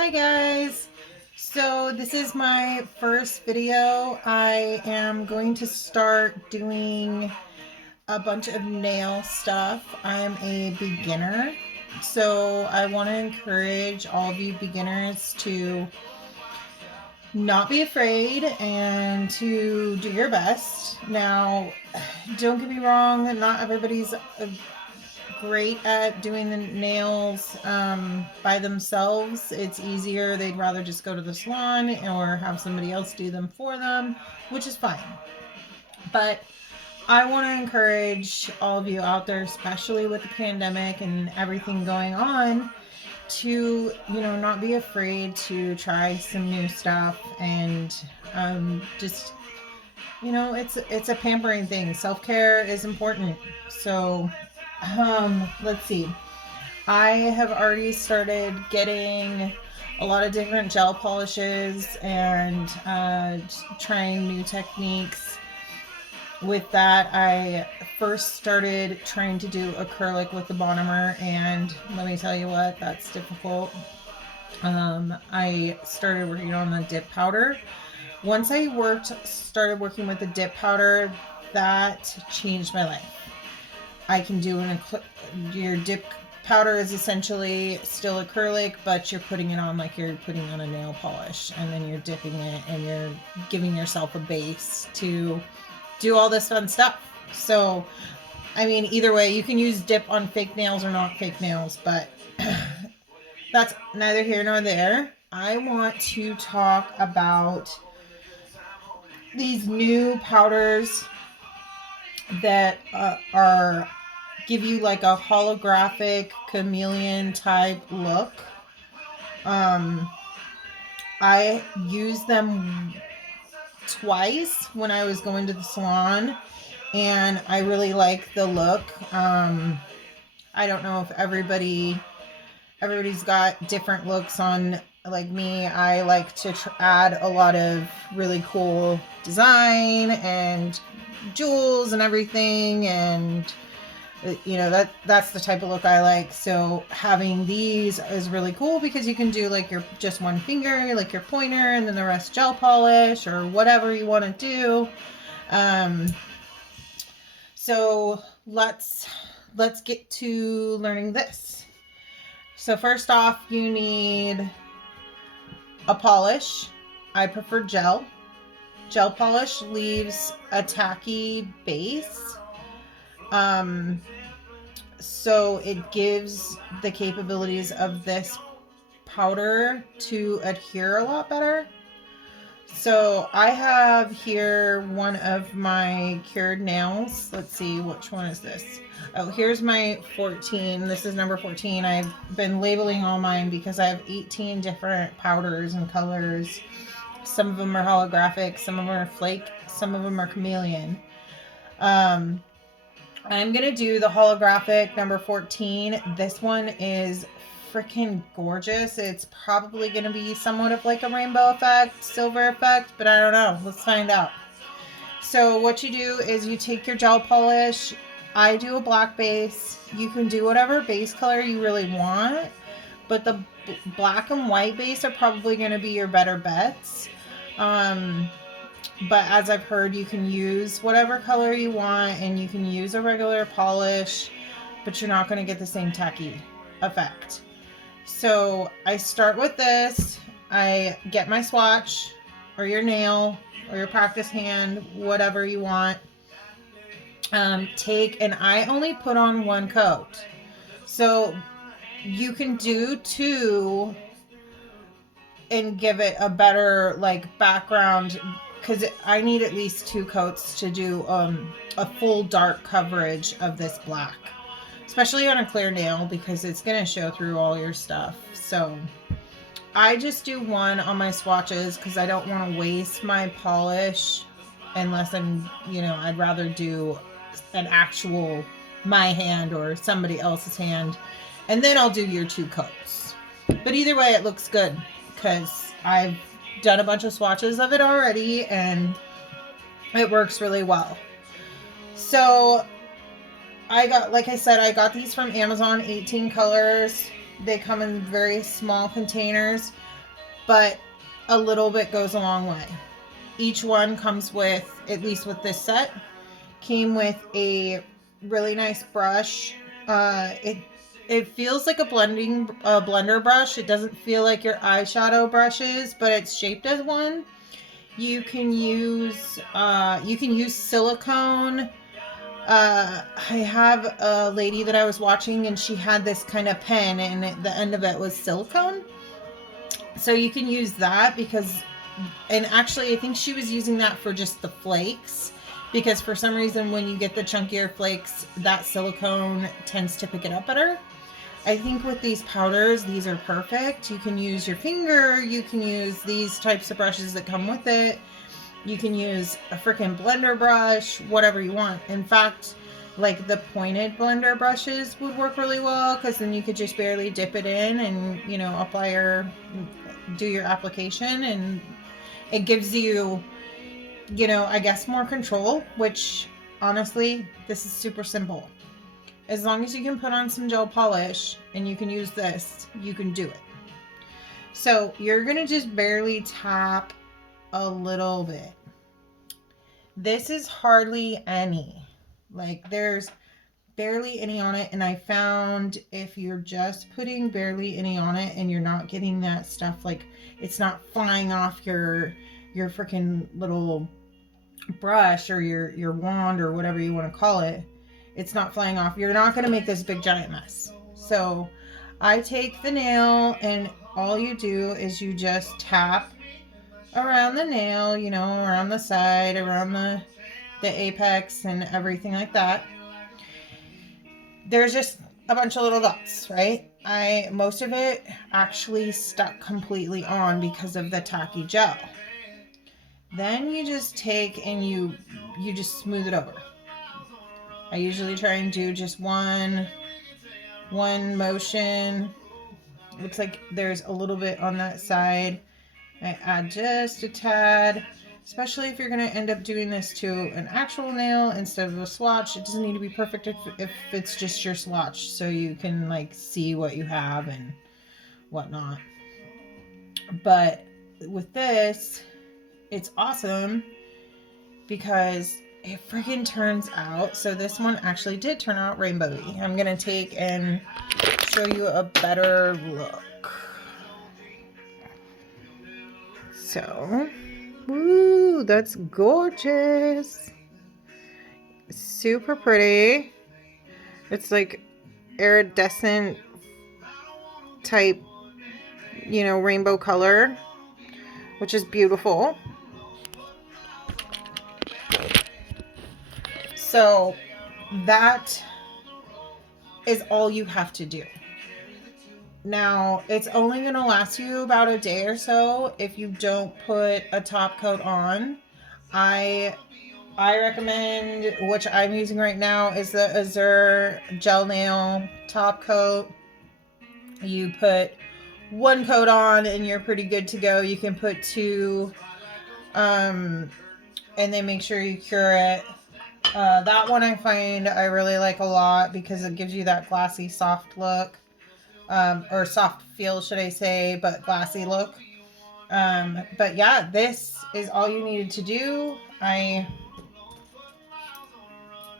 Hi guys! So this is my first video. I am going to start doing a bunch of nail stuff. I'm a beginner, so I want to encourage all of you beginners to not be afraid and to do your best. Now, don't get me wrong, not everybody's great at doing the nails by themselves. It's easier. They'd rather just go to the salon or have somebody else do them for them, which is fine. But I want to encourage all of you out there, especially with the pandemic and everything going on, to not be afraid to try some new stuff and just it's a pampering thing. Self-care is important. So let's see. I have already started getting a lot of different gel polishes and trying new techniques. With that, I first started trying to do acrylic with the Bonimer, and let me tell you what, that's difficult. I started working on the dip powder. Once I started working with the dip powder, that changed my life. I can do your dip powder is essentially still acrylic, but you're putting it on like you're putting on a nail polish, and then you're dipping it and you're giving yourself a base to do all this fun stuff. So, I mean, either way, you can use dip on fake nails or not fake nails, but that's neither here nor there. I want to talk about these new powders that are give you like a holographic chameleon type look. I used them twice when I was going to the salon, and I really like the look. I don't know if everybody's got different looks on. Like me, I like to add a lot of really cool design and jewels and everything, and that's the type of look I like. So having these is really cool because you can do like your just one finger, like your pointer, and then the rest gel polish or whatever you want to do. So let's get to learning this. So first off, you need a polish. I prefer gel. Gel polish leaves a tacky base. So it gives the capabilities of this powder to adhere a lot better. So I have here one of my cured nails. Let's see, which one is this? Oh, here's my 14. This is number 14. I've been labeling all mine because I have 18 different powders and colors. Some of them are holographic, some of them are flake, some of them are chameleon. I'm going to do the holographic number 14. This one is freaking gorgeous. It's probably going to be somewhat of like a rainbow effect, silver effect, but I don't know. Let's find out. So what you do is you take your gel polish. I do a black base. You can do whatever base color you really want, but the black and white base are probably going to be your better bets. But as I've heard, you can use whatever color you want, and you can use a regular polish, but you're not going to get the same tacky effect. So I start with this. I get my swatch, or your nail, or your practice hand, whatever you want. And I only put on one coat. So you can do two and give it a better like background, because I need at least two coats to do a full dark coverage of this black, especially on a clear nail, because it's going to show through all your stuff. So I just do one on my swatches because I don't want to waste my polish unless I'd rather do an actual my hand or somebody else's hand, and then I'll do your two coats. But either way, it looks good because I've done a bunch of swatches of it already and it works really well. So I got these from Amazon, 18 colors. They come in very small containers. but a little bit goes a long way. Each one comes with, at least with this set, came with a really nice brush. It feels like a blender brush. It doesn't feel like your eyeshadow brushes, but it's shaped as one. You can use silicone. I have a lady that I was watching, and she had this kind of pen, and the end of it was silicone. So you can use that and actually I think she was using that for just the flakes, because for some reason when you get the chunkier flakes, that silicone tends to pick it up better. I think with these powders, these are perfect. You can use your finger, you can use these types of brushes that come with it. You can use a freaking blender brush, whatever you want. In fact, like the pointed blender brushes would work really well, because then you could just barely dip it in and, you know, do your application, and it gives you, you know, I guess more control, which honestly, this is super simple. As long as you can put on some gel polish and you can use this, you can do it. So you're going to just barely tap a little bit. This is hardly any. Like, there's barely any on it, and I found if you're just putting barely any on it and you're not getting that stuff, like it's not flying off your freaking little brush or your wand or whatever you want to call it, it's not flying off, you're not going to make this big giant mess. So I take the nail, and all you do is you just tap around the nail, you know, around the side, around the apex and everything like that. There's just a bunch of little dots, right? Most of it actually stuck completely on because of the tacky gel. Then you just take and you just smooth it over. I usually try and do just one motion. Looks like there's a little bit on that side. I add just a tad, especially if you're going to end up doing this to an actual nail instead of a swatch. It doesn't need to be perfect if it's just your swatch, so you can like see what you have and whatnot. But with this, it's awesome because it freaking turns out. So this one actually did turn out rainbowy. I'm going to take and show you a better look. So, woo, that's gorgeous. Super pretty. It's like iridescent type, you know, rainbow color, which is beautiful. So that is all you have to do. Now, it's only going to last you about a day or so if you don't put a top coat on. I recommend, which I'm using right now, is the Azure Gel Nail Top Coat. You put one coat on and you're pretty good to go. You can put two, and then make sure you cure it. That one I find I really like a lot because it gives you that glassy, soft look. Or soft feel, should I say, but glassy look. But yeah, this is all you needed to do. I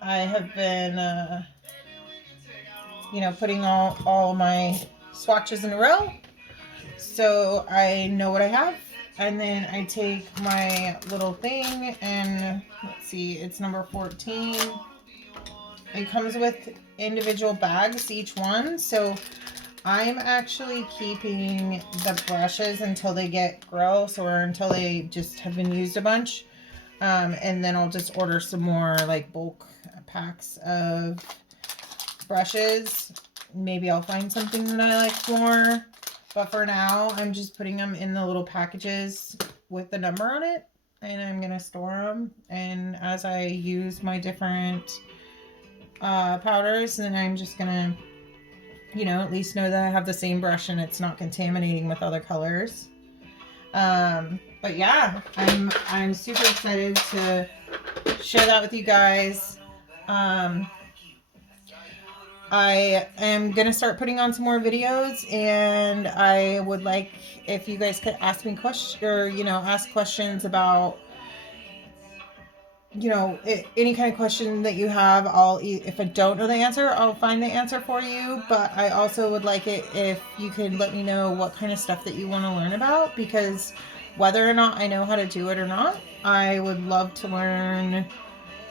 have been, you know, putting all my swatches in a row, so I know what I have. And then I take my little thing and let's see, it's number 14. It comes with individual bags, each one. So I'm actually keeping the brushes until they get gross or until they just have been used a bunch. And then I'll just order some more like bulk packs of brushes. Maybe I'll find something that I like more. But for now, I'm just putting them in the little packages with the number on it. And I'm going to store them. And as I use my different powders, then I'm just going to, you know, at least know that I have the same brush and it's not contaminating with other colors. But yeah, I'm super excited to share that with you guys. I am going to start putting on some more videos, and I would like if you guys could ask me questions, or, you know, ask questions about, you know, any kind of question that you have. If I don't know the answer, I'll find the answer for you. But I also would like it if you could let me know what kind of stuff that you want to learn about, because whether or not I know how to do it or not, I would love to learn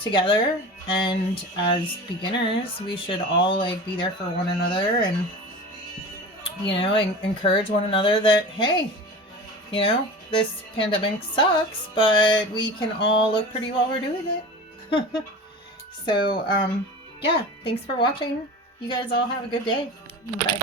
together. And as beginners, we should all like be there for one another, and, you know, encourage one another that, hey, you know, this pandemic sucks, but we can all look pretty while we're doing it. So, yeah, thanks for watching. You guys all have a good day. Bye.